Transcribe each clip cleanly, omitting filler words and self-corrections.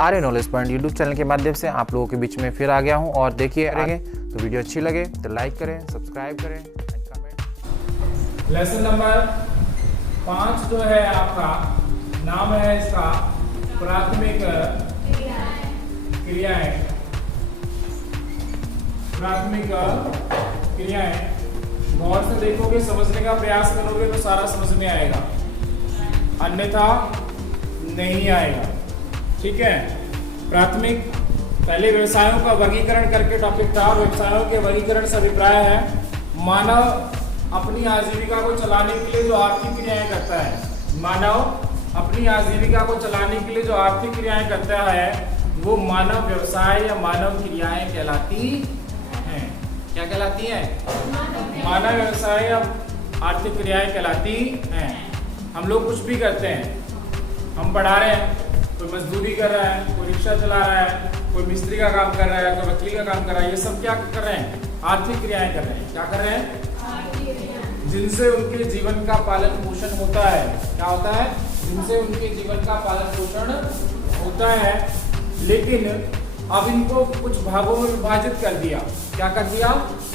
आर्य knowledge point YouTube channel के माध्यम से आप लोगों के बीच में फिर आ गया हूं और देखिए तो वीडियो अच्छी लगे तो लाइक करें, सब्सक्राइब करें एंड कमेंट। लेसन नंबर 5 जो है आपका नाम है इसका प्राथमिक क्रियाएं। प्राथमिक क्रियाएं गौर से देखोगे, समझने का प्रयास करोगे तो सारा समझ में आएगा, अन्यथा नहीं आएगा। ठीक है। प्राथमिक पहले व्यवसायों का वर्गीकरण करके टॉपिक था। व्यवसायों के वर्गीकरण से अभिप्राय है मानव अपनी आजीविका को चलाने के लिए जो आर्थिक क्रियाएं करता है। मानव अपनी आजीविका को चलाने के लिए जो आर्थिक क्रियाएं करता है वो मानव व्यवसाय या मानव क्रियाएं कहलाती हैं। क्या कहलाती हैं? मानव व्यवसाय या आर्थिक क्रियाएं कहलाती हैं। हम लोग कुछ भी करते हैं, हम पढ़ा रहे हैं, कोई मजदूरी कर रहा है, कोई रिक्शा चला रहा है, कोई मिस्त्री का काम कर रहा है, कोई वकील का काम कर रहा है, ये सब क्या कर रहे हैं? आर्थिक क्रियाएं कर रहे हैं। क्या कर रहे हैं? जिनसे उनके जीवन का पालन पोषण होता है। क्या होता है? जिनसे उनके जीवन का पालन पोषण होता है। लेकिन अब इनको कुछ भागों में विभाजित कर दिया। क्या कर दिया?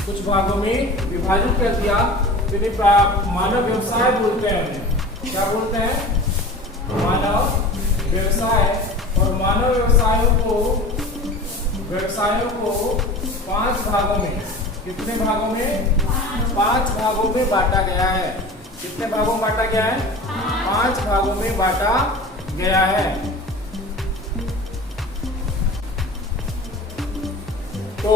कुछ भागों में विभाजित कर दिया। तो इन्हें मानव व्यवसाय बोलते हैं। उन्हें क्या बोलते हैं? मानव व्यवसाय। और मानव व्यवसायों को 5 भागों में, कितने भागों में? 5 भागों में बांटा गया है। कितने भागों में बांटा गया है? 5 भागों में बांटा गया है। तो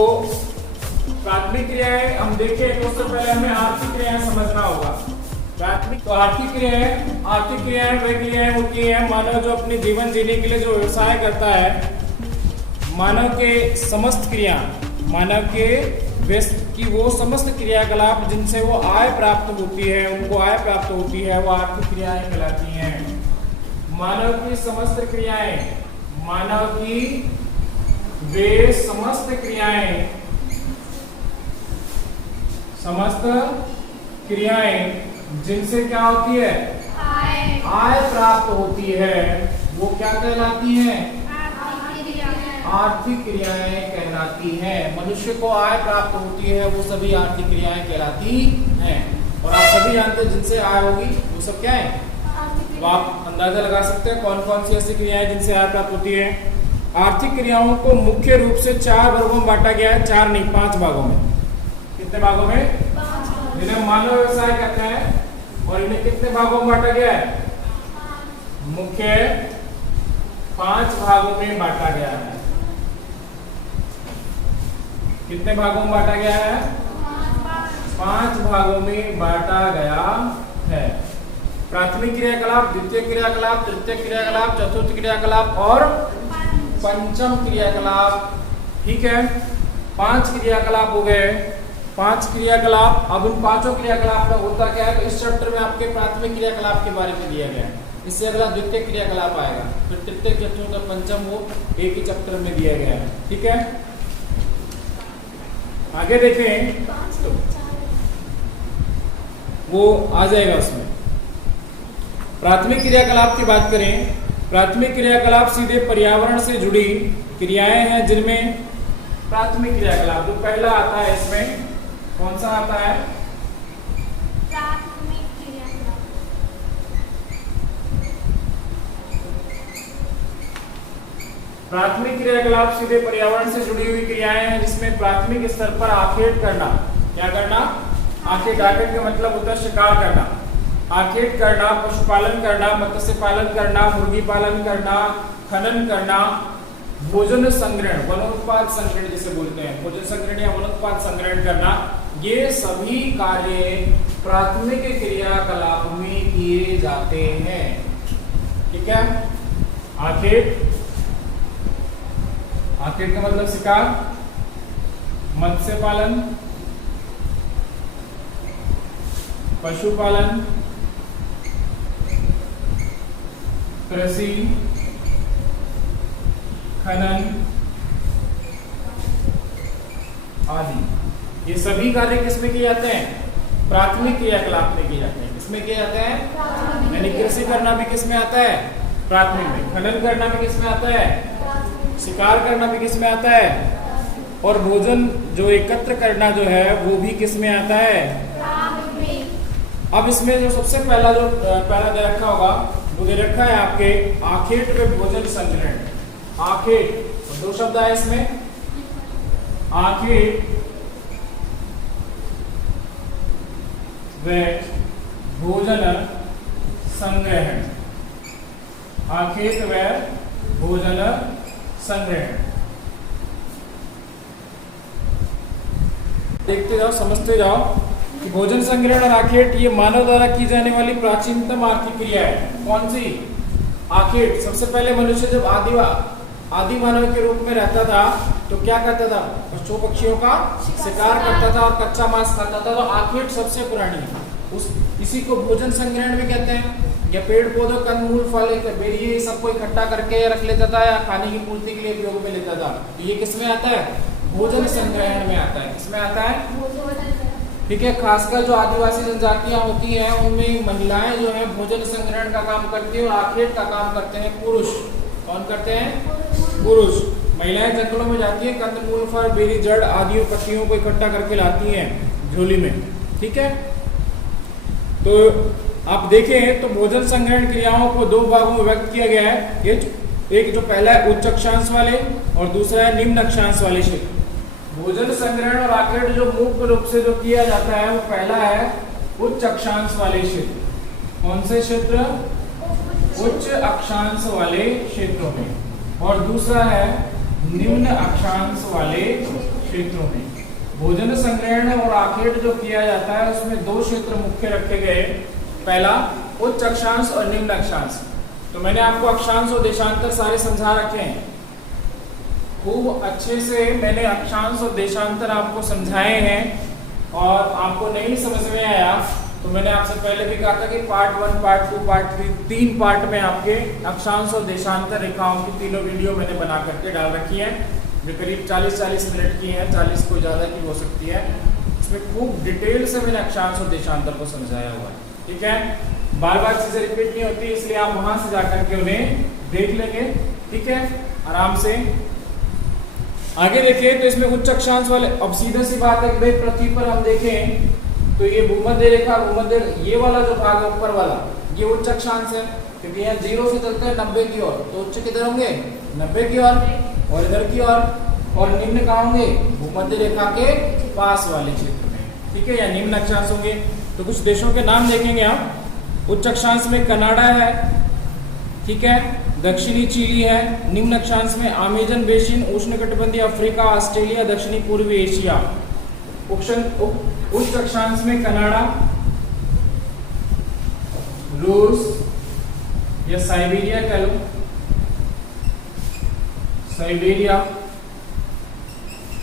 प्राथमिक क्रियाएं हम देखें तो उससे पहले हमें आर्थिक क्रियाएं समझना होगा। प्राथमिक तो आर्थिक क्रियाएं वे क्रियाएं होती हैं मानव जो अपने जीवन जीने के लिए जो व्यवसाय करता है। मानव के समस्त क्रिया, मानव की वो समस्त क्रियाकलाप जिनसे वो आय प्राप्त होती है, उनको आय प्राप्त होती है, वो आर्थिक क्रियाएं कहलाती हैं। मानव की समस्त क्रियाएं, मानव की वे समस्त क्रियाएं जिनसे क्या होती है? आय प्राप्त होती है, वो क्या कहलाती हैं? आर्थिक क्रियाएं कहलाती हैं। मनुष्य को आय प्राप्त होती है वो सभी आर्थिक क्रियाएं कहलाती हैं। और आप सभी जानते हैं जिनसे आय होगी वो सब क्या है? तो आप अंदाजा लगा सकते हैं कौन कौन सी ऐसी क्रियाएं जिनसे आय प्राप्त होती है। आर्थिक क्रियाओं को मुख्य रूप से 4 वर्गों में बांटा गया है। 4 नहीं, 5 भागों में। कितने भागों में? जिन्हें मानव व्यवसाय कहते हैं। और इन्हें कितने भागों में बांटा गया है? मुख्य 5 भागों में बांटा गया है। कितने भागों में बांटा गया है? 5 भागों में बांटा गया है। प्राथमिक क्रियाकलाप, द्वितीय क्रियाकलाप, तृतीय क्रियाकलाप, चतुर्थ क्रियाकलाप और पंचम क्रियाकलाप। ठीक है, 5 क्रियाकलाप हो गए। 5 क्रियाकलाप। अब उन 5 क्रियाकलाप में होता क्या है? तो इस चैप्टर में आपके प्राथमिक क्रियाकलाप के बारे में दिया गया है। इससे अगला द्वितीय क्रियाकलाप आएगा, फिर तृतीय, चतुर्थ और पंचम वो एक ही चैप्टर में दिया गया है। ठीक है, आगे देखें तो वो आ जाएगा उसमें। प्राथमिक क्रियाकलाप की बात करें, प्राथमिक क्रियाकलाप सीधे पर्यावरण से जुड़ी क्रियाएं हैं जिनमें प्राथमिक क्रियाकलाप जो पहला आता है इसमें कौन सा आता है? प्राथमिक क्रियाकलाप। प्राथमिक क्रियाकलाप सीधे पर्यावरण से जुड़ी हुई क्रियाएं हैं जिसमें प्राथमिक स्तर पर आखेट करना। क्या करना? आखेट का मतलब होता है शिकार करना। आखेट करना, पशुपालन करना, मत्स्य पालन करना, मुर्गी पालन करना, खनन करना, भोजन संग्रहण, वनोत्पाद संग्रहण जिसे बोलते हैं, भोजन संग्रहण या वनोत्पाद संग्रहण करना, ये सभी कार्य प्राथमिक क्रियाकलाप में किए जाते हैं। ठीक है, आखेट का मतलब शिकार, मत्स्य पालन, पशुपालन, कृषि, खनन आदि, ये सभी कार्य किसमें किए जाते हैं? प्राथमिक क्रियाकलाप में किए जाते हैं। किसमें किए जाते हैं? यानी कृषि करना भी किसमें आता है? प्राथमिक में। खनन करना भी किसमें आता है? शिकार करना भी किस में आता है, और भोजन जो एकत्र करना जो है वो भी किस में आता है। अब इसमें जो सबसे पहला दे रखा होगा वो दे रखा है आपके आखेट व भोजन संग्रहण। आखेट, दो शब्द आए इसमें, आखेट व भोजन संग्रहण। आखेट व भोजन संग्रहण। देखते जाओ, समझते जाओ कि भोजन संग्रहण और आखेट ये मानव द्वारा की जाने वाली प्राचीनतम आर्थिक क्रिया है। कौन सी? आखेट। सबसे पहले मनुष्य जब आदि मानव के रूप में रहता था तो क्या करता था? पशु पक्षियों का शिकार करता था और कच्चा मांस खाता था। तो आखेट सबसे पुरानी है, इसी को भोजन संग्रहण भी कहते हैं। या पेड़ पौधों, कंदमूल, फल, बेरिए सबको इकट्ठा करके रख लेता था या खाने की पूर्ति के लिए उपयोग में लेता था। ये किसमें आता है? भोजन संग्रहण में आता है। किसमें आता है? ठीक है। खासकर जो आदिवासी जनजातियां होती हैं उनमें महिलाएं जो है भोजन संग्रहण का काम करती है और आखेट का काम करते हैं पुरुष। कौन करते हैं? पुरुष। महिलाएं जंगलों में जाती है, कंदमूल, फल, बेरी, जड़ आदि पत्तियों को इकट्ठा करके लाती हैं झोली में। ठीक है। तो आप देखें तो भोजन संग्रहण क्रियाओं को दो भागों में व्यक्त किया गया है। एक जो पहला है उच्च अक्षांश वाले और दूसरा है निम्न अक्षांश वाले क्षेत्र। भोजन संग्रहण और आखेट जो मुख्य रूप से जो किया जाता है वो पहला है उच्च अक्षांश वाले क्षेत्र। कौन से क्षेत्र? उच्च अक्षांश वाले क्षेत्रों में। और दूसरा है निम्न अक्षांश वाले क्षेत्रों में। भोजन संग्रहण और आखेट जो किया जाता है उसमें दो क्षेत्र मुख्य रखे गए। पहला उच्च अक्षांश और निम्न अक्षांश। तो मैंने आपको अक्षांश और देशांतर सारे समझा रखे हैं, खूब अच्छे से मैंने अक्षांश और देशांतर आपको समझाए हैं। और आपको नहीं समझ में आया तो मैंने आपसे पहले भी कहा था कि पार्ट 1, पार्ट 2, पार्ट 3 तीन पार्ट में आपके अक्षांश और देशांतर रेखाओं की तीनों वीडियो मैंने बना करके डाल रखी है, जो करीब 40-40 मिनट की है, 40 कोई ज़्यादा की हो सकती है। इसमें खूब डिटेल से मैंने अक्षांश और देशांतर को समझाया हुआ है। ठीक है। बार बार चीजें रिपीट नहीं होती, इसलिए आप वहां से जाकर के उन्हें देख लेंगे। ठीक है, आराम से। आगे देखिए तो इसमें उच्च अक्षांश वाले, अब सीधा सी बात है कि भाई पृथ्वी पर हम देखें तो ये भूमध्य रेखा, भूमध्य ये वाला जो भाग है ऊपर वाला ये उच्च अक्षांश है, क्योंकि यहाँ 0 से चलते हैं 90 की ओर, तो उच्च किधर होंगे? 90 की ओर, और इधर की ओर। और निम्न कहाँ होंगे? भूमध्य रेखा के पास वाले क्षेत्र में। ठीक है, या निम्न अक्षांश होंगे। तो कुछ देशों के नाम देखेंगे आप। उच्च अक्षांश में कनाडा है, ठीक है, दक्षिणी चिली है। निम्न अक्षांश में अमेजन बेसिन, उष्णकटिबंधीय अफ्रीका, ऑस्ट्रेलिया, दक्षिणी पूर्वी एशिया। उच्च अक्षांश में कनाडा, रूस या साइबेरिया कह लो, साइबेरिया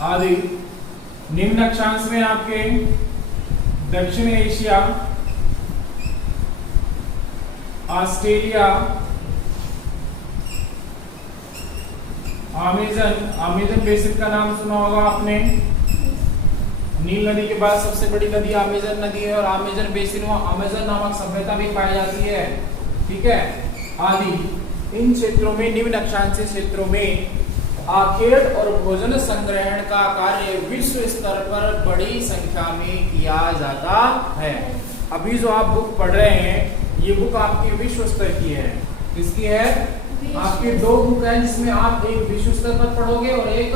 आदि। निम्न अक्षांश में आपके दक्षिण एशिया, ऑस्ट्रेलिया, अमेजन बेसिन का नाम सुना होगा आपने। नील नदी के बाद सबसे बड़ी नदी अमेजन नदी है और अमेजन बेसिन में अमेजन नामक सभ्यता भी पाई जाती है। ठीक है, आदि। इन क्षेत्रों में, निम्न अक्षांशीय क्षेत्रों में आखेट और भोजन संग्रहण का कार्य विश्व स्तर पर बड़ी संख्या में किया जाता है। अभी जो आप बुक पढ़ रहे हैं ये बुक आपकी विश्व स्तर की है। किसकी है? आपके दो बुक हैं जिसमें आप एक विश्व स्तर पर पढ़ोगे और एक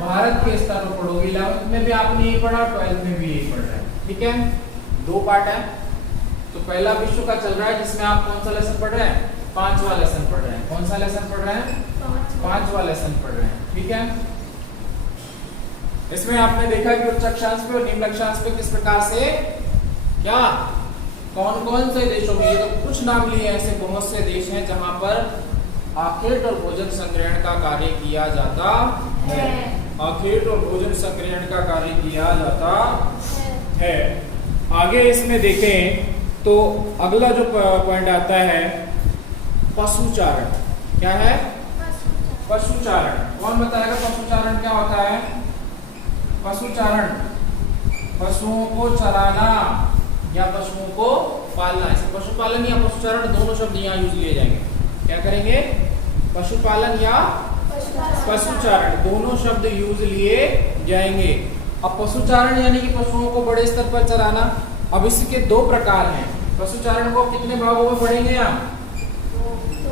भारत के स्तर पर पढ़ोगे। 11th में भी आपने ये पढ़ा, 12th में भी ये पढ़ रहे हैं। ठीक है, दो पार्ट है। तो पहला विश्व का चल रहा है जिसमें आप कौन सा लेसन पढ़ रहे हैं? 5वां लेसन पढ़ रहे हैं। कौन सा लेसन पढ़ रहे हैं? 5वां लेसन पढ़ रहे हैं। ठीक है, इसमें आपने देखा कि उच्च अक्षांश पे और निम्न अक्षांश पे किस प्रकार से क्या कौन कौन से देशों में, ये तो कुछ नाम लिए, ऐसे बहुत से देश हैं जहां पर आखेट और भोजन संग्रहण का कार्य किया जाता है। आखेट और भोजन संग्रहण का कार्य किया जाता है। आगे इसमें देखें तो अगला जो पॉइंट आता है पशुचारण। क्या है? पशुचारण। कौन बताएगा पशुचारण क्या होता है? पशुचारण पशुओं को चराना या पशुओं को पालना। इसे पशुपालन या पशुचारण दोनों शब्द यहाँ यूज लिए जाएंगे। क्या करेंगे? पशुपालन या पशुचारण, दोनों शब्द यूज लिए जाएंगे। अब पशुचारण यानी कि पशुओं को बड़े स्तर पर चराना। अब इसके दो प्रकार हैं। पशुचारण को कितने भागों में पढ़ेंगे आप?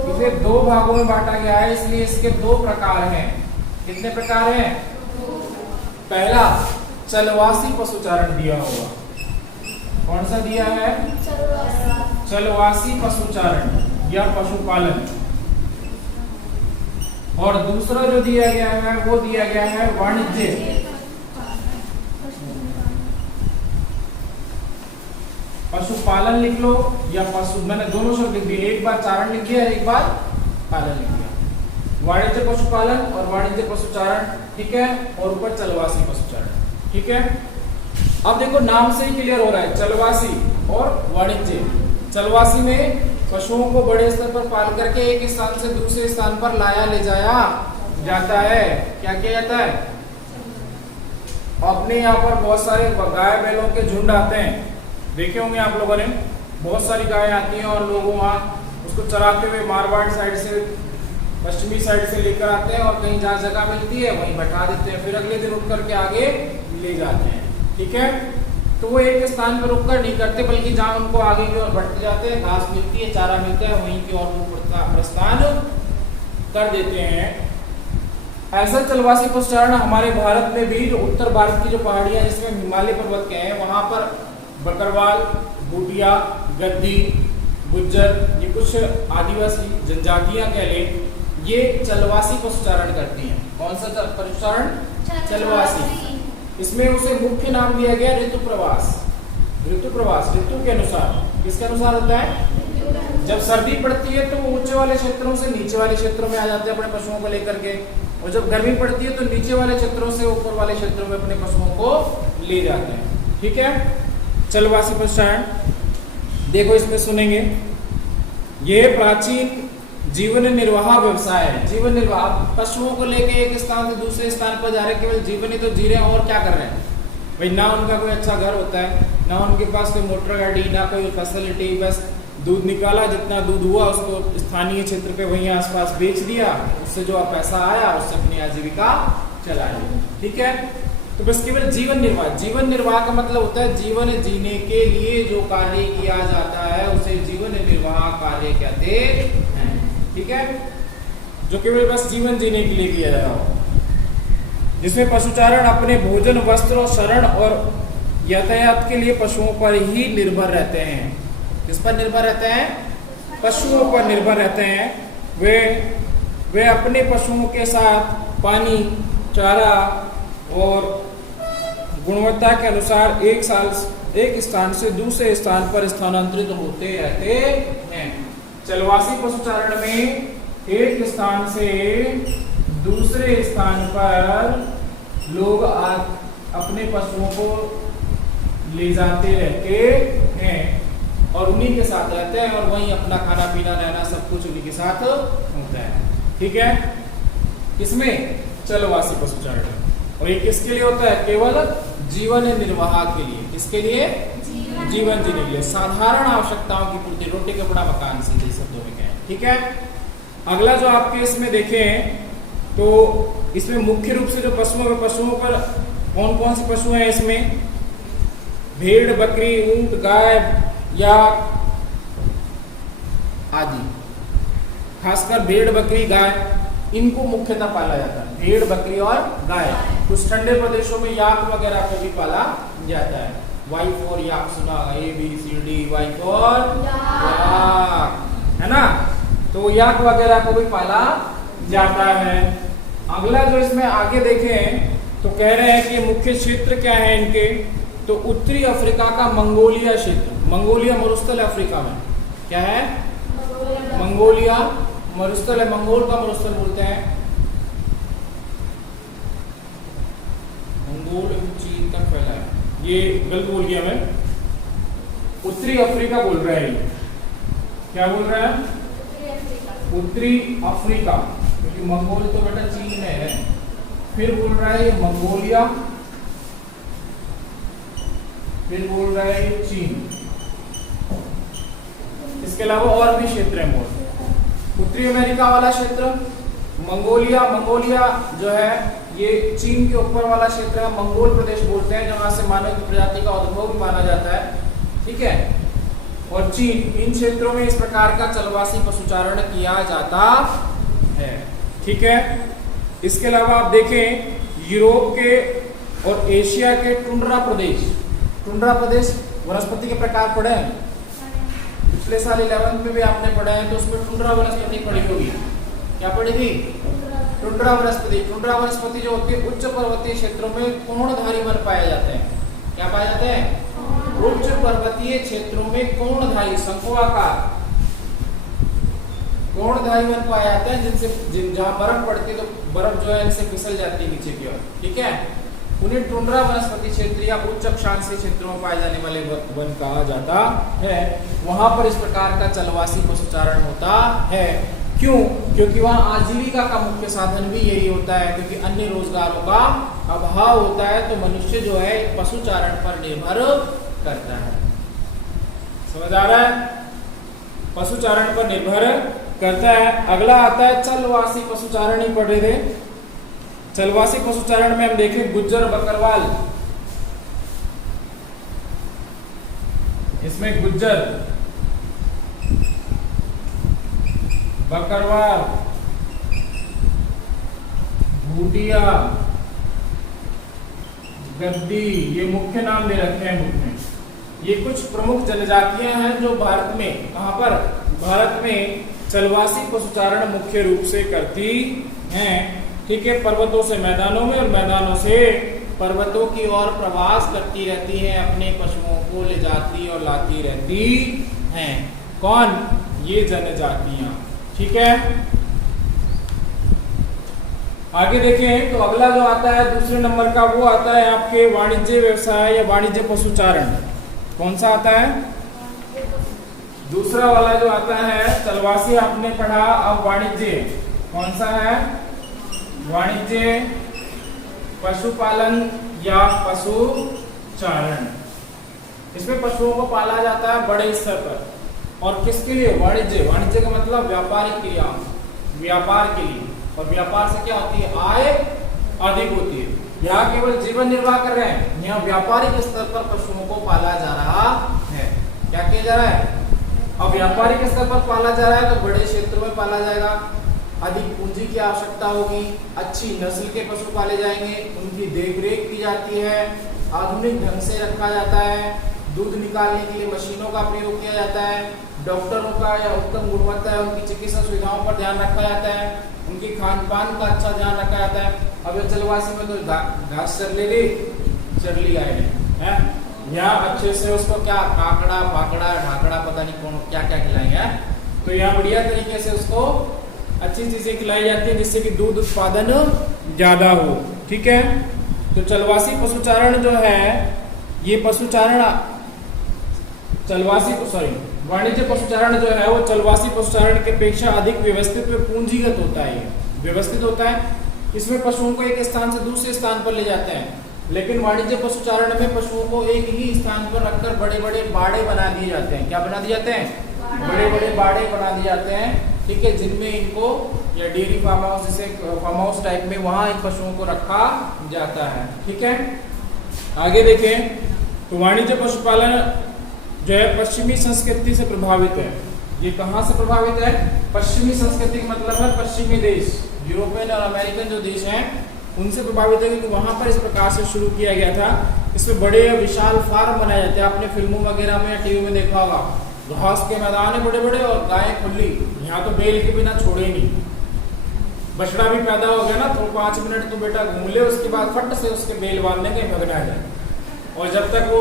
इसे दो भागों में बांटा गया है, इसलिए इसके दो प्रकार हैं। कितने प्रकार हैं? पहला चलवासी पशुचारण दिया होगा। कौन सा दिया है? चलवासी पशुचारण या पशुपालन। और दूसरा जो दिया गया है वो दिया गया है वाणिज्य पशुपालन। लिख लो या पशु, मैंने दोनों शब्द लिख दिए, एक बार चारण लिख दिया, एक बार पालन लिख दिया। वाणिज्य पशुपालन और वाणिज्य पशुचारण, ठीक है, और ऊपर चलवासी पशुचारण, ठीक है। अब देखो नाम से ही क्लियर हो रहा है, चलवासी और वाणिज्य। चलवासी में पशुओं को बड़े स्तर पर पाल करके एक स्थान से दूसरे स्थान पर लाया ले जाया जाता है। क्या किया जाता है? अपने यहाँ पर बहुत सारे गाय बैलों के झुंड आते हैं, देखे होंगे आप लोगों ने। बहुत सारी गायें आती हैं और लोग वहाँ उसको चराते हुए मारवाड़ साइड से, पश्चिमी साइड से लेकर आते हैं और कहीं जहाँ जगह मिलती है वहीं बैठा देते हैं, फिर अगले दिन उठ करके आगे ले जाते हैं, ठीक है। तो वो एक स्थान पर रुककर नहीं करते, बल्कि जहाँ उनको आगे की ओर बढ़ते जाते हैं, घास मिलती है, चारा मिलता है, वहीं की ओर वो प्रस्थान कर देते हैं। ऐसा चलवासी पशुचारण हमारे भारत में भी, जो उत्तर भारत की जो पहाड़ियां जिसमें हिमालय पर्वत के हैं, वहां पर बकरवाल, भूटिया, गद्दी, गुज्जर, ये कुछ आदिवासी जनजातियां कह लें, ये चलवासी पशुचारण करती हैं। कौन सा पशुचारण? चलवासी। इसमें उसे मुख्य नाम दिया गया ऋतु प्रवास। ऋतु प्रवास ऋतु के अनुसार, किसके अनुसार होता है? जब सर्दी पड़ती है तो ऊंचे वाले क्षेत्रों से नीचे वाले क्षेत्रों में आ जाते हैं अपने पशुओं को लेकर के, और जब गर्मी पड़ती है तो नीचे वाले क्षेत्रों से ऊपर वाले क्षेत्रों में अपने पशुओं को ले जाते हैं, ठीक है। चलवासी पशुचारण देखो इसमें सुनेंगे, ये प्राचीन जीवन निर्वाह व्यवसाय है। जीवन निर्वाह, पशुओं को लेके एक स्थान से दूसरे स्थान पर जा रहे हैं, केवल जीवन ही तो जी रहे हैं, और क्या कर रहे हैं भाई? ना उनका कोई अच्छा घर होता है, ना उनके पास कोई मोटर गाड़ी, ना कोई फैसिलिटी, बस दूध निकाला, जितना दूध हुआ उसको स्थानीय क्षेत्र पे वहीं आसपास बेच दिया, उससे जो पैसा आया उससे अपनी आजीविका चला लिया, ठीक है। तो बस केवल जीवन निर्वाह। जीवन निर्वाह का मतलब होता है जीवन जीने के लिए जो कार्य किया जाता है उसे जीवन निर्वाह कार्य कहते हैं, ठीक है, जो केवल बस जीवन जीने के लिए किया जा रहा हो, जिसमें पशुचारण अपने भोजन, वस्त्र और शरण और यातायात के लिए पशुओं पर ही निर्भर रहते हैं। किस पर निर्भर रहते हैं? पशुओं पर निर्भर रहते हैं। वे अपने पशुओं के साथ पानी, चारा और गुणवत्ता के अनुसार एक स्थान से दूसरे स्थान पर स्थानांतरित होते रहते हैं। चलवासी पशुचारण में एक स्थान से दूसरे स्थान पर लोग अपने पशुओं को ले जाते रहते हैं और उन्हीं के साथ रहते हैं, और वहीं अपना खाना पीना रहना सब कुछ उन्हीं के साथ होता है, ठीक है। इसमें चलवासी पशुचारण, और ये किसके लिए होता है? केवल जीवन निर्वाह के लिए। किसके लिए? जीवन जीने के लिए, साधारण आवश्यकताओं की पूर्ति, रोटी कपड़ा मकान, सीधे शब्दों में कहें, ठीक है। अगला जो आपके इसमें देखें तो इसमें मुख्य रूप से जो पशुओं पर कौन कौन से पशु हैं इसमें? भेड़, बकरी, ऊंट, गाय, याक आदि। खासकर भेड़, बकरी, गाय, इनको मुख्यतः पाला जाता है। भेड़, बकरी और गाय। कुछ ठंडे प्रदेशों में याक वगैरह को भी पाला जाता है। वाई फॉर याक सुना, ABCD, वाई फॉर याक, है ना। तो याक वगैरह को भी पाला जाता है। अगला जो इसमें आगे देखें तो कह रहे हैं कि मुख्य क्षेत्र क्या है इनके, तो उत्तरी अफ्रीका का मंगोलिया क्षेत्र। मंगोलिया मरुस्थल अफ्रीका में क्या है? मंगोलिया मरुस्थल है। मंगोल का मरुस्थल बोलते हैं, मंगोल चीन तक फैला है। ये गलत बोल गया मैं, उत्तरी अफ्रीका बोल रहे हैं। क्या बोल रहे हैं? उत्तरी अफ्रीका, क्योंकि मंगोल तो बेटा चीन में है। फिर बोल रहा है मंगोलिया, फिर बोल रहा है चीन। इसके अलावा और भी क्षेत्र हैं बहुत। उत्तरी अमेरिका वाला क्षेत्र, मंगोलिया जो है ये चीन के ऊपर वाला क्षेत्र है, मंगोल प्रदेश बोलते हैं, जहां से मानव की प्रजाति का उद्भव भी माना जाता है, ठीक है। और चीन, इन क्षेत्रों में इस प्रकार का चलवासी पशुचारण किया जाता है, ठीक है। इसके अलावा आप देखें यूरोप के और एशिया के टुंड्रा प्रदेश वनस्पति के प्रकार पढ़े हैं, पिछले साल 11th में भी आपने पढ़ा है, तो उसमें टुंड्रा वनस्पति पढ़ी होगी। क्या पढ़ी थी? टुंड्रा वनस्पति जो होती है उच्च पर्वतीय क्षेत्रों में कोणधारी वन पाए जाते हैं। क्या पाए जाते हैं? उच्च पर्वतीय क्षेत्रों में कोणधारी, शंकुआकार कोणधारी वन पाए जाते हैं, जिनसे जहां बर्फ पड़ती है तो बर्फ जो है इनसे फिसल जाती है नीचे की ओर, ठीक है। उन्हें टुंड्रा वनस्पति क्षेत्र या उच्च अक्षांशीय क्षेत्रों में पाए जाने वाले वन कहा जाता है। वहां पर इस प्रकार का चलवासी पशुचारण होता है। क्यों? क्योंकि वहां आजीविका का मुख्य साधन भी यही होता है, क्योंकि अन्य रोजगारों का अभाव होता है, तो मनुष्य जो है पशुचारण पर निर्भर करता है। समझ आ रहा है? पशुचारण पर निर्भर करता है। अगला आता है चलवासी पशुचारण, ही पढ़ रहे थे। चलवासी पशुचारण में हम देखें गुज्जर बकरवाल, इसमें गुज्जर बकरवाल, भूटिया, गद्दी, ये मुख्य नाम दे रखे हैं बुक में। ये कुछ प्रमुख जनजातियां हैं जो भारत में, कहां पर? भारत में चलवासी पशुचारण मुख्य रूप से करती हैं, ठीक है। पर्वतों से मैदानों में और मैदानों से पर्वतों की ओर प्रवास करती रहती है, अपने पशुओं को ले जाती और लाती रहती हैं। कौन? ये जनजातियां, ठीक है। आगे देखें तो अगला जो आता है दूसरे नंबर का, वो आता है आपके वाणिज्य व्यवसाय या वाणिज्य पशुचारण। कौन सा आता है? दूसरा वाला जो आता है चलवासी आपने पढ़ा, अब वाणिज्य कौन सा है? वाणिज्य पशुपालन या पशुचारण। इसमें पशुओं को पाला जाता है बड़े स्तर पर, और किसके लिए? वाणिज्य का मतलब व्यापारिक क्रिया, व्यापार के लिए। और व्यापार से क्या होती है? आय अधिक होती है। यहाँ केवल जीवन निर्वाह कर रहे हैं, यहाँ व्यापारिक स्तर पर पशुओं को पाला जा रहा है। क्या किया जा रहा है? अब व्यापारिक स्तर पर पाला जा रहा है तो बड़े क्षेत्रों में पाला जाएगा, अधिक पूंजी की आवश्यकता होगी, अच्छी नस्ल के पशु पाले जाएंगे, उनकी देखरेख की जाती है, आधुनिक ढंग से रखा जाता है, दूध निकालने के लिए मशीनों का प्रयोग किया जाता है, डॉक्टरों का या उत्तम गुणवत्ता है उनकी चिकित्सा सुविधाओं पर ध्यान रखा जाता है, उनकी खान पान का अच्छा ध्यान रखा जाता है। अब ये चलवासी में तो घास चर ली आए है, यहाँ अच्छे से उसको क्या काकड़ा पाकड़ा ढाकड़ा पता नहीं कौन क्या क्या खिलाएंगे, तो यहाँ बढ़िया तरीके से उसको अच्छी चीजें खिलाई जाती है जिससे कि दूध उत्पादन ज्यादा हो, ठीक है। तो चलवासी पशुचारण जो है ये वाणिज्य पशुचारण जो है वो चलवासी पशुचारण के अपेक्षा अधिक व्यवस्थित व पूंजीगत होता है। व्यवस्थित होता है, इसमें पशुओं को एक स्थान से दूसरे स्थान पर ले जाते हैं, लेकिन वाणिज्य पशुचारण में पशुओं को एक ही स्थान पर रखकर बड़े बड़े बाड़े बना दिए जाते हैं। क्या बना दिए जाते हैं? बड़े बड़े बाड़े बना दिए जाते हैं, ठीक है, जिनमें इनको या डेयरी फार्म हाउस जैसे फार्म हाउस टाइप में वहां इन पशुओं को रखा जाता है, ठीक है। आगे देखें तो वाणिज्य पशुपालन जो है पश्चिमी संस्कृति से प्रभावित है। ये कहाँ से प्रभावित है? पश्चिमी संस्कृति का मतलब है पश्चिमी देश, यूरोपियन और अमेरिकन जो देश हैं उनसे प्रभावित है, क्योंकि वहां पर इस प्रकार से शुरू किया गया था। इसमें बड़े विशाल फार्म बनाए जाते हैं, आपने फिल्मों वगैरह में टीवी में देखा होगा, घास के मैदान है बड़े बड़े और गायें खुली, यहाँ तो बेल के बिना छोड़े नहीं। बछड़ा भी पैदा हो गया ना तो 5 मिनट तो बेटा घूम ले, उसके बाद फट से उसके बेल बांधने के भगना जाए, और जब तक वो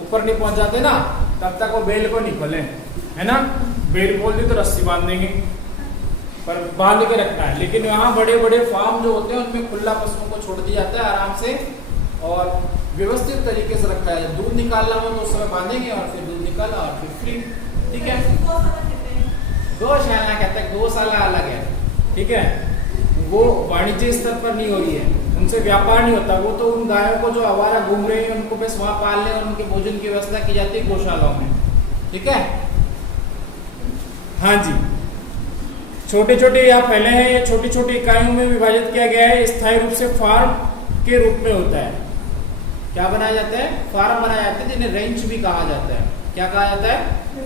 ऊपर नहीं पहुंच जाते ना तब तक वो बेल को नहीं खोले, है ना। बेल खोल दी तो रस्सी बांध देंगे, पर बांध के रखना है। लेकिन यहाँ बड़े बड़े फार्म जो होते हैं उनमें खुला पशुओं को छोड़ दिया जाता है आराम से और व्यवस्थित तरीके से रखा है। दूध निकालना हो तो उस समय बांधेंगे और फिर दूध निकाला और फिर फ्री, ठीक है। गौशाला कहते हैं, गौशाला अलग है, ठीक है, वो वाणिज्य स्तर पर नहीं हो रही है, उनसे व्यापार नहीं होता। वो तो उन गायों को जो आवारा घूम रहे हैं उनको बस वहां पाल ले और उनके भोजन की व्यवस्था की जाती है गौशालाओं में, ठीक है। हाँ जी, छोटे छोटे या फैले हैं, या छोटी छोटी इकाइयों में विभाजित किया गया है। स्थायी रूप से फार्म के रूप में होता है। क्या बनाया जाता है? फार्म बनाया जाता है, जिन्हें रेंज भी कहा जाता है। क्या कहा जाता है?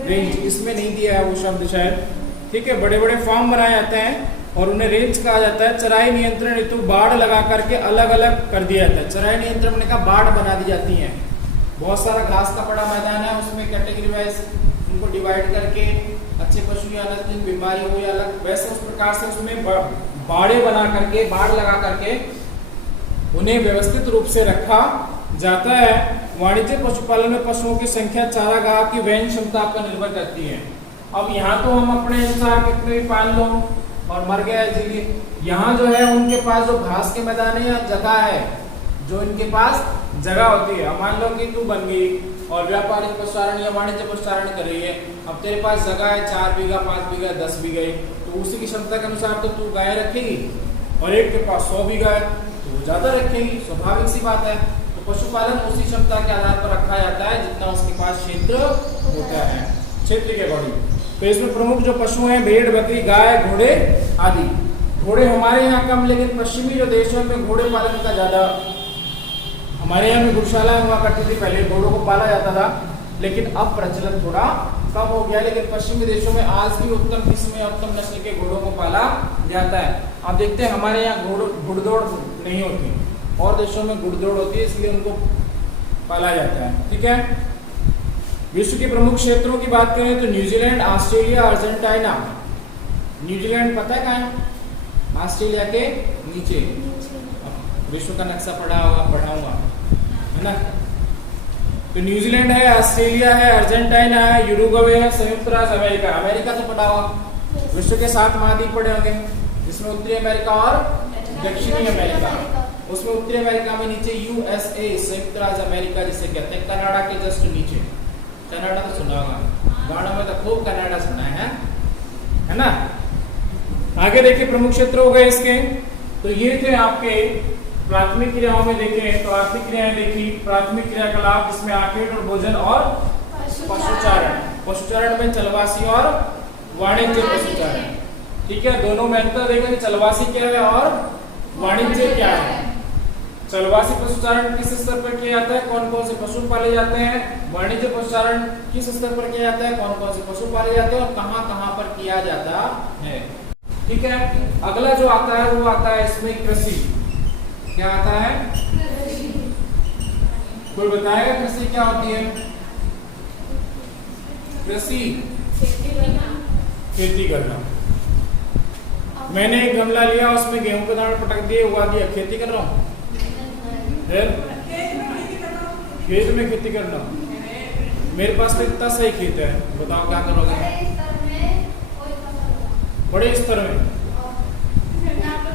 रेंज। इसमें नहीं दिया है वो शब्द शायद, ठीक है। बड़े बड़े फार्म बनाए जाते हैं और उन्हें रेंज कहा जाता है। चराई नियंत्रण हेतु बाड़ लगा करके अलग अलग कर दिया जाता है। चराई नियंत्रण का बाड़ बना दी जाती है। बहुत सारा घास का बड़ा मैदान है, उसमें कैटेगरी वाइज उनको डिवाइड करके अच्छे पशु या अलग दिन बीमारी हो या अलग, वैसे उस प्रकार से उसमें बाड़े बना करके, बाड़ लगा करके उन्हें व्यवस्थित रूप से रखा जाता है। वाणिज्य पशुपालन में पशुओं की संख्या चारागाह की वहन क्षमता पर निर्भर करती है। अब यहाँ तो हम अपने अनुसार कितने भी पाल लो और मर गया जी। यहाँ जो है उनके पास जो घास के मैदान है या जगह है, जो इनके पास जगह होती है। मान लो कि तू बन गई और व्यापारिक पशुचारण या वाणिज्य पशुचारण कर रही है। अब तेरे पास जगह है 4 बीघा, 5 बीघा, 10 बीघा, तो उसी की क्षमता के अनुसार तो तू गाय रखेगी। और एक के पास 100 बीघा है तो वो ज्यादा रखेगी, स्वाभाविक सी बात है। तो पशुपालन उसी क्षमता के आधार पर रखा जाता है जितना उसके पास क्षेत्र होता है, क्षेत्र के अकॉर्डिंग। तो इसमें प्रमुख जो पशु हैं भेड़, बकरी, गाय, घोड़े आदि। घोड़े हमारे यहाँ कम, लेकिन पश्चिमी जो देशों में घोड़े पालन का ज्यादा। हमारे यहाँ में गौशाला हुआ करती थी, पहले घोड़ों को पाला जाता था, लेकिन अब प्रचलन थोड़ा कम हो गया। लेकिन पश्चिमी देशों में आज भी उत्तम किस्म या उत्तम नस्ल के घोड़ों को पाला जाता है। आप देखते हैं हमारे यहाँ घुड़दौड़ नहीं होती, और देशों में घुड़दौड़ होती है, इसलिए उनको पाला जाता है, ठीक है। विश्व के प्रमुख क्षेत्रों की बात करें तो न्यूजीलैंड, ऑस्ट्रेलिया, अर्जेंटीना। न्यूजीलैंड पता है कहाँ है? ऑस्ट्रेलिया के नीचे। विश्व का नक्शा पढ़ाऊंगा, है ना। तो न्यूजीलैंड है, ऑस्ट्रेलिया है, अर्जेंटीना है, यूरुग्वे है, संयुक्त राज्य अमेरिका। अमेरिका तो पढ़ा होगा। विश्व के 7 महाद्वीप पढ़े होंगे, जिसमें उत्तरी अमेरिका और दक्षिणी अमेरिका। उसमें उत्तरी अमेरिका में नीचे यूएसए, संयुक्त राज्य अमेरिका जिसे कहते हैं, कनाडा के जस्ट नीचे। कनाडा तो सुना होगा, गानों में तो खूब कनाडा सुना है ना। आगे देखिए प्रमुख क्षेत्र हो गए इसके। तो ये थे आपके प्राथमिक क्रियाओं में देखें तो आर्थिक क्रियाएं देखी, प्राथमिक क्रियाकलाप जिसमें आखेट और भोजन और पशुचारण। पशुचारण में चलवासी और वाणिज्य पशुचारण, ठीक है। दोनों में अंतर देखेंगे, चलवासी क्या है और वाणिज्य क्या है। चलवासी पशुचारण किस स्तर पर किया जाता है, कौन कौन से पशु पाले जाते हैं। वाणिज्य पशुचारण किस स्तर पर किया जाता है, कौन कौन से पशु पाले जाते हैं और कहां कहां पर किया जाता है, ठीक है। अगला जो आता है वो आता है इसमें कृषि। क्या आता है? कोई बताएगा कृषि क्या होती है? कृषि खेती करना। मैंने एक गमला लिया, उसमें गेहूं के दाने पटक दिए, उगा दिया, खेती कर रहा हूँ। खेत में खेती करना, मेरे पास तो इतना सही खेत है, बताओ क्या करोगे? बड़े स्तर में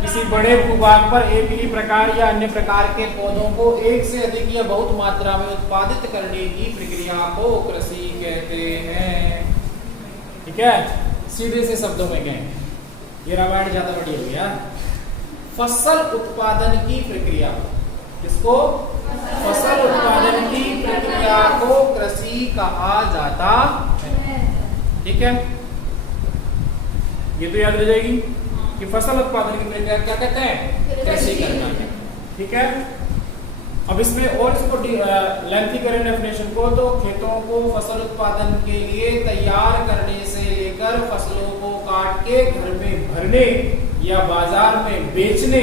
किसी बड़े भूभाग पर एक ही प्रकार या अन्य प्रकार के पौधों को एक से अधिक या बहुत मात्रा में उत्पादित करने की प्रक्रिया को कृषि कहते हैं, ठीक है। सीधे से शब्दों में कहें, ये रामायण ज्यादा बड़ी हो गया। फसल उत्पादन की प्रक्रिया, किसको? फसल उत्पादन की प्रक्रिया को कृषि कहा जाता है, ठीक है। ये तो याद रह जाएगी कि फसल उत्पादन की प्रक्रिया क्या कहते हैं? कृषि करना है, ठीक है। अब इसमें और इसको लेंथी करें डेफिनेशन को, तो खेतों को फसल उत्पादन के लिए तैयार करने से लेकर फसलों को काट के घर में भरने या बाजार में बेचने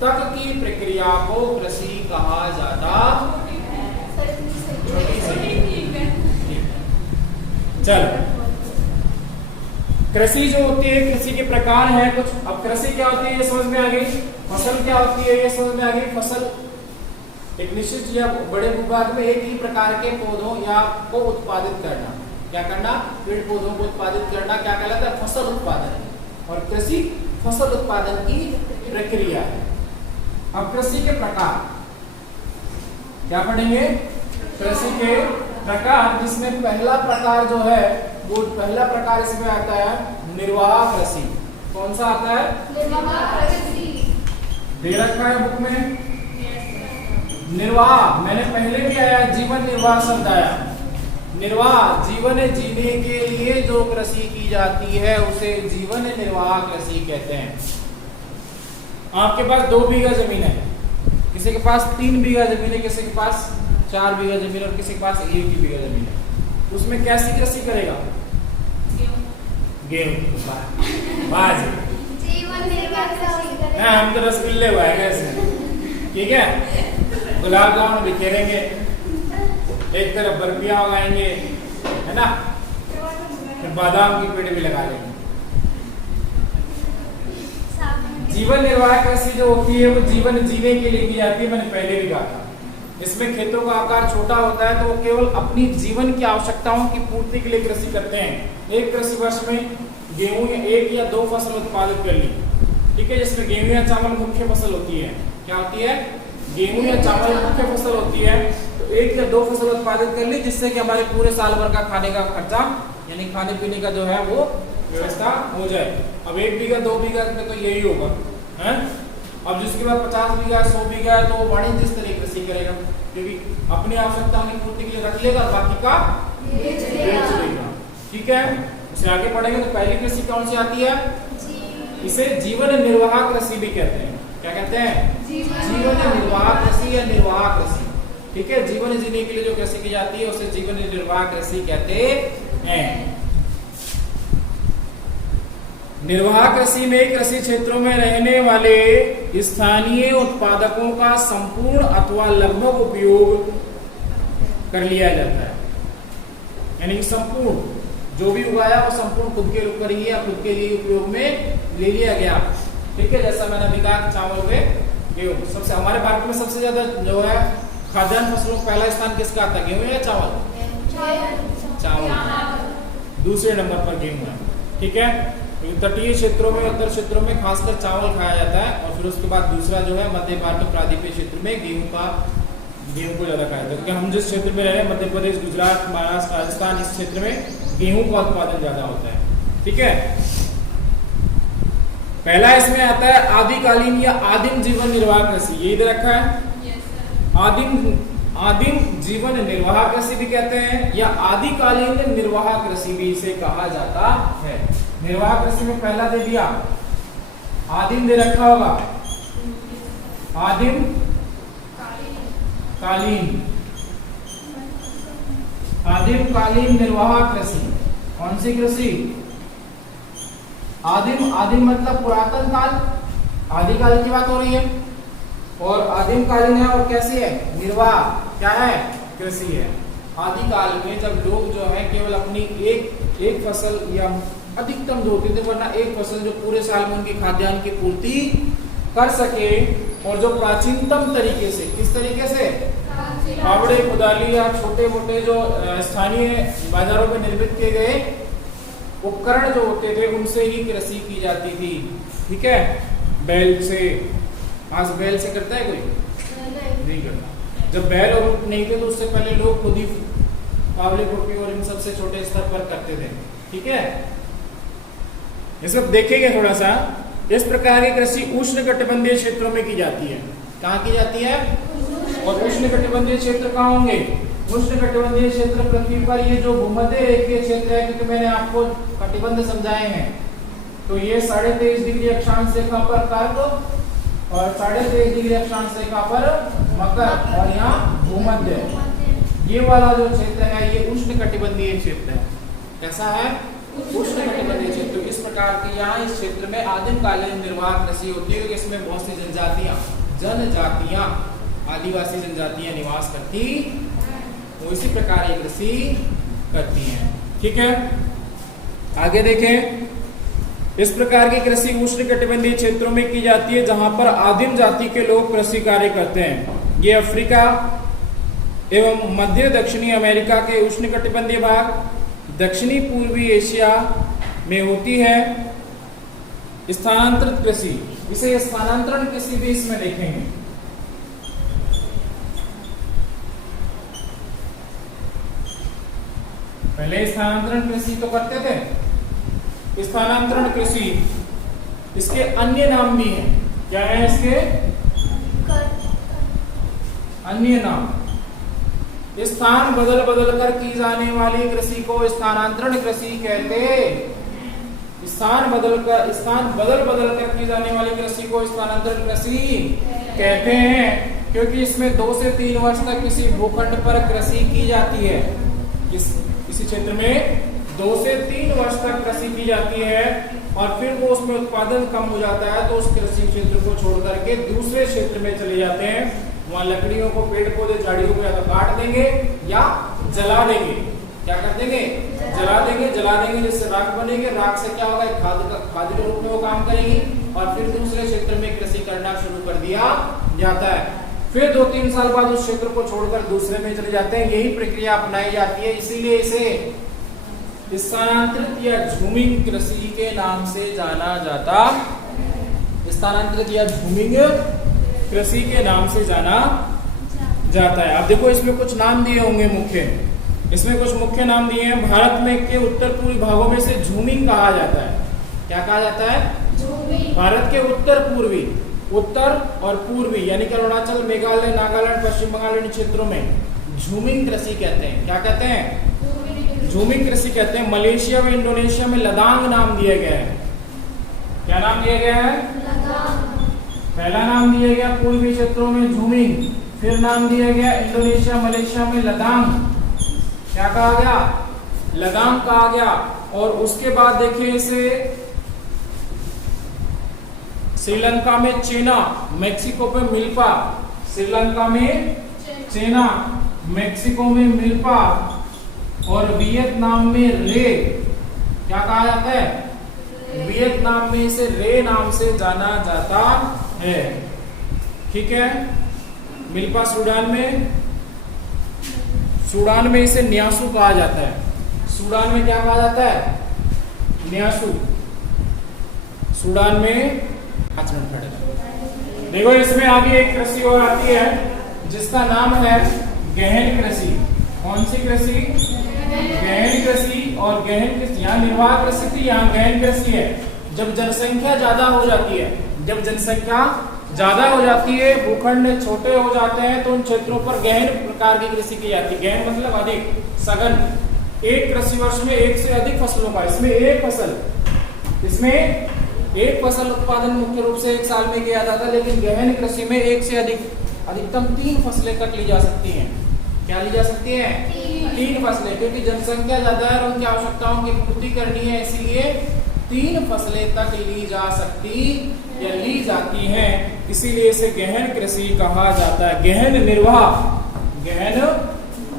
तक की प्रक्रिया को कृषि कहा जाता है। चल, कृषि जो होती है, कृषि के प्रकार हैं कुछ। अब कृषि क्या होती है ये समझ में आ गई, फसल क्या होती है ये समझ में आ गई। फसल एक निश्चित या बड़े भूभाग में एक ही प्रकार के पौधों या को उत्पादित करना। क्या करना? पेड़ पौधों को उत्पादित करना क्या कहलाता है? फसल उत्पादन। और कृषि फसल उत्पादन की प्रक्रिया है। अब कृषि के प्रकार क्या पढ़ेंगे? कृषि के प्रकार, जिसमें पहला प्रकार जो है वो पहला प्रकार इसमें आता है निर्वाह कृषि। कौन सा आता है? निर्वाह कृषि। दे रखा है बुक में निर्वाह, मैंने पहले भी आया जीवन निर्वाह शब्द आया। निर्वाह, जीवन जीने के लिए जो कृषि की जाती है उसे जीवन निर्वाह कृषि कहते हैं। आपके पास 2 बीघा जमीन है, किसी के पास 3 बीघा जमीन है, किसी के पास 4 बीघा जमीन है और किसी के पास 1 ही बीघा जमीन है। उसमें कैसी कृषि करेगा? गेहूं। हम तो रसगुल्ले उगाएंगे इसमें, ठीक है, गुलाब जामुन बिखेरेंगे, एक तरफ बर्फियां उगाएंगे, है ना, फिर बादाम की पेड़ भी लगा लेंगे। जीवन निर्वाह कृषि जो होती है वो जीवन जीने के लिए की जाती है। मैंने पहले भी कहा था, इसमें खेतों का आकार छोटा होता है तो वो केवल अपनी जीवन की आवश्यकताओं की पूर्ति के लिए कृषि करते हैं। एक कृषि वर्ष में गेहूं या 1 या 2 फसल उत्पादित कर ली, ठीक है, जिसमें गेहूं या चावल मुख्य फसल होती है। क्या होती है? गेहूं या चावल मुख्य फसल होती है। तो 1 या 2 फसल उत्पादित कर ली, जिससे कि हमारे पूरे साल भर का खाने का खर्चा यानी खाने पीने का जो है वो व्यवस्था हो जाए। अब 1 बीघा 2 बीघा में तो यही होगा, है? अब जिसके बाद 50 बीघा 100 बीघा है तो वो वाणिज्य स्तरीय कृषि करेगा, क्योंकि अपनी आवश्यकताओं की पूर्ति के लिए रख लेगा, बाकी का बेच देगा, ठीक है। उसे आगे पढ़ेंगे तो पहली कृषि कौन सी आती है? इसे जीवन निर्वाह कृषि भी कहते हैं। क्या कहते हैं? जीवन निर्वाह कृषि या निर्वाह कृषि, ठीक है। जीवन जीने के लिए जो कृषि की जाती है उसे जीवन निर्वाह कृषि कहते हैं। निर्वाह कृषि में कृषि क्षेत्रों में रहने वाले स्थानीय उत्पादकों का संपूर्ण अथवा लगभग उपयोग कर लिया जाता है, यानी संपूर्ण जो भी उगाया वो संपूर्ण खुद के ऊपर ही या खुद के लिए उपयोग में ले लिया गया, ठीक है। जैसा मैंने अभी कहा, चावल में गेहूं, सबसे हमारे भारत में सबसे ज्यादा जो है खाद्यान्न फसलों का पहला स्थान किसका आता है? गेहूं या चावल? चावल। दूसरे नंबर पर गेहूं है, ठीक है। तटीय क्षेत्रों में, उत्तर क्षेत्रों में खासकर चावल खाया जाता है और फिर उसके बाद दूसरा जो है मध्य भारत में प्रायद्वीपीय क्षेत्र में गेहूं को ज्यादा खाया जाता है, क्योंकि हम जिस क्षेत्र में रहे, मध्य प्रदेश, गुजरात, महाराष्ट्र, राजस्थान, इस क्षेत्र में गेहूं का उत्पादन ज्यादा होता है, ठीक है। पहला इसमें आता है आदिकालीन या आदिम जीवन निर्वाह कृषि, ये इधर रखा है। आदिम जीवन निर्वाह कृषि भी कहते हैं या आदिकालीन निर्वाह कृषि भी इसे कहा जाता है। निर्वाह कृषि में पहला दे दिया, आदिम दे रखा होगा, आदिम कालीन, आदिम कालीन निर्वाह कृषि। कौन सी कृषि? आदिम, आदिम मतलब पुरातन काल, आदिकाल की बात हो रही है, और आदिम कालीन है और कैसी है? निर्वाह, क्या है? कृषि है। आदिकाल में जब लोग जो है केवल अपनी एक फसल या अधिकतम 2 थे, वरना एक फसल जो पूरे साल में उनकी खाद्यान्न की पूर्ति कर सके, और जो प्राचीनतम तरीके से, किस तरीके से? फावड़े, कुदाली या छोटे मोटे जो स्थानीय बाजारों में निर्मित किए गए उपकरण जो होते थे उनसे ही कृषि की जाती थी, ठीक है। बैल से, आज बैल से करता है कोई? नहीं करता। जब बैल और ऊंट नहीं थे तो उससे पहले लोग खुद ही फावड़े, खुरपी और इन सबसे छोटे स्तर पर करते थे, ठीक है। ये सब देखेंगे थोड़ा सा। इस प्रकार की कृषि उष्णकटिबंधीय क्षेत्रों में की जाती है। कहाँ की जाती है? और उष्णकटिबंधीय क्षेत्र कहाँ होंगे? उष्णकटिबंधीय क्षेत्र पृथ्वी पर ये जो भूमध्य रेखीय क्षेत्र है, क्योंकि मैंने आपको कटिबंध समझाए हैं, तो ये 23.5 डिग्री अक्षांश रेखा पर कर्क और 23.5 डिग्री अक्षांश रेखा पर मकर, और यहाँ भूमध्य, ये वाला जो क्षेत्र है ये उष्णकटिबंधीय क्षेत्र है। कैसा है? उष्णकटिबंधीय क्षेत्र। इस प्रकार के यहाँ इस क्षेत्र में आदिम कालीन निर्वाह कृषि होती है, क्योंकि इसमें बहुत सी जनजातियां आदिवासी जनजातियां निवास करती, वो इसी प्रकार ये कृषि करती हैं, ठीक है। आगे देखें, इस प्रकार की कृषि उष्णकटिबंधीय क्षेत्रों में की जाती है जहां पर आदिम जाति के लोग कृषि कार्य करते हैं। ये अफ्रीका एवं मध्य दक्षिणी अमेरिका के उष्णकटिबंधीय भाग, दक्षिणी पूर्वी एशिया में होती है। स्थानांतरित कृषि, इसे स्थानांतरण कृषि भी इसमें देखेंगे। पहले स्थानांतरण कृषि तो करते थे। स्थानांतरण कृषि, इसके अन्य नाम भी हैं। क्या है इसके अन्य नाम? स्थान बदल बदल कर की जाने वाली कृषि को स्थानांतरण कृषि कहते हैं। स्थान बदल बदल कर की जाने वाली कृषि को स्थानांतरण कृषि कहते हैं, क्योंकि इसमें 2 से 3 वर्ष तक किसी भूखंड पर कृषि की जाती है। किसी क्षेत्र में 2 से 3 वर्ष तक कृषि की जाती है और फिर वो उसमें उत्पादन कम हो जाता है तो उस कृषि क्षेत्र को छोड़ करके दूसरे क्षेत्र में चले जाते हैं। वहां लकड़ियों को, पेड़ पौधे, झाड़ियों को या तो काट देंगे या जला देंगे। क्या कर देंगे? जला देंगे जिससे राख बनेगी। राख से क्या होगा? खाद के रूप में वो काम करेगी और फिर दूसरे क्षेत्र में कृषि करना शुरू कर दिया जाता है। फिर 2-3 साल बाद उस क्षेत्र को छोड़कर दूसरे में चले जाते हैं। यही प्रक्रिया अपनाई जाती है, इसीलिए इसे स्थानांतरित या झूमिंग कृषि के नाम से जाना जाता। स्थानांतरित या झूमिंग कृषि के नाम से जाना जाता है। अब देखो इसमें कुछ नाम दिए होंगे मुख्य, इसमें कुछ मुख्य नाम दिए हैं। भारत में के उत्तर पूर्वी भागों में से झूमिंग कहा जाता है। क्या कहा जाता है? झूमिंग। भारत के उत्तर पूर्वी, उत्तर और पूर्वी यानी कि अरुणाचल, मेघालय, नागालैंड, पश्चिम बंगाल इन क्षेत्रों में झूमिंग कृषि कहते हैं। क्या कहते हैं? झूमिंग कृषि कहते हैं। मलेशिया व इंडोनेशिया में लदांग नाम दिया गया है। क्या नाम दिया गया है? लदांग। पहला नाम दिया गया पूर्वी क्षेत्रों में झूमिंग, फिर नाम दिया गया इंडोनेशिया, मलेशिया में लदांग। क्या कहा गया? लदांग कहा गया। और उसके बाद देखिए इसे श्रीलंका में चेना, मेक्सिको में मिल्पा, श्रीलंका में चेना, मेक्सिको में मिल्पा और वियतनाम में रे। क्या कहा जाता है? वियतनाम में इसे रे नाम से जाना जाता है। ठीक है। मिल्पा सूडान में इसे न्यासू कहा जाता है। सूडान में क्या कहा जाता है? न्यासू। सूडान में देखो इसमें आगे एक कृषि और आती है जिसका नाम है गहन कृषि। कौन सी कृषि? गहन कृषि। और गहन कृषि यहाँ निर्वाह कृषि थी, यहाँ गहन कृषि है। जब जनसंख्या ज्यादा हो जाती है, जब जनसंख्या ज्यादा हो जाती है, भूखंड छोटे हो जाते हैं तो उन क्षेत्रों पर गहन प्रकार की कृषि की जाती है। गहन मतलब अधिक, सघन। एक कृषि वर्ष में एक से अधिक फसलों का, इसमें एक फसल उत्पादन मुख्य रूप से एक साल में किया जाता है, लेकिन गहन कृषि में एक से अधिकतम 3 फसलें तक ली जा सकती हैं। क्या ली जा सकती है? 3 फसलें, क्योंकि जनसंख्या ज्यादा है और उनकी आवश्यकताओं की पूर्ति करनी है, इसीलिए 3 फसलें तक ली जा सकती या ली जाती हैं। इसीलिए इसे गहन कृषि कहा जाता है। गहन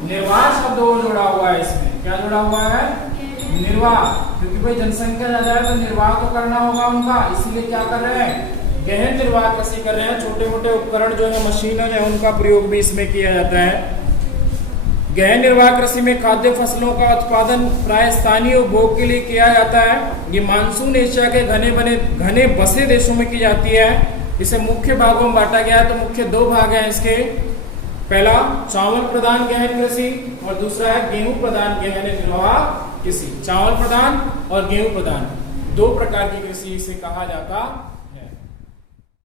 निर्वाह शब्द जोड़ा हुआ है इसमें। क्या जोड़ा हुआ है? निर्वाह। क्योंकि भाई जनसंख्या ज्यादा है तो निर्वाह तो करना होगा उनका, इसीलिए क्या कर रहे हैं? गहन निर्वाह कृषि कर रहे हैं। छोटे मोटे उपकरण जो है, मशीनें है, उनका प्रयोग भी इसमें किया जाता है। गहन निर्वाह कृषि में खाद्य फसलों का उत्पादन प्राय स्थानीय उपभोग के लिए किया जाता है। ये मानसून एशिया के घने बसे देशों में की जाती है। इसे मुख्य भागों में बांटा गया है, तो मुख्य 2 भाग हैं इसके। पहला चावल प्रधान गहन कृषि और दूसरा है गेहूं प्रधान गहन निर्वाह कृषि। चावल प्रधान और गेहूं प्रधान 2 प्रकार की कृषि इसे कहा जाता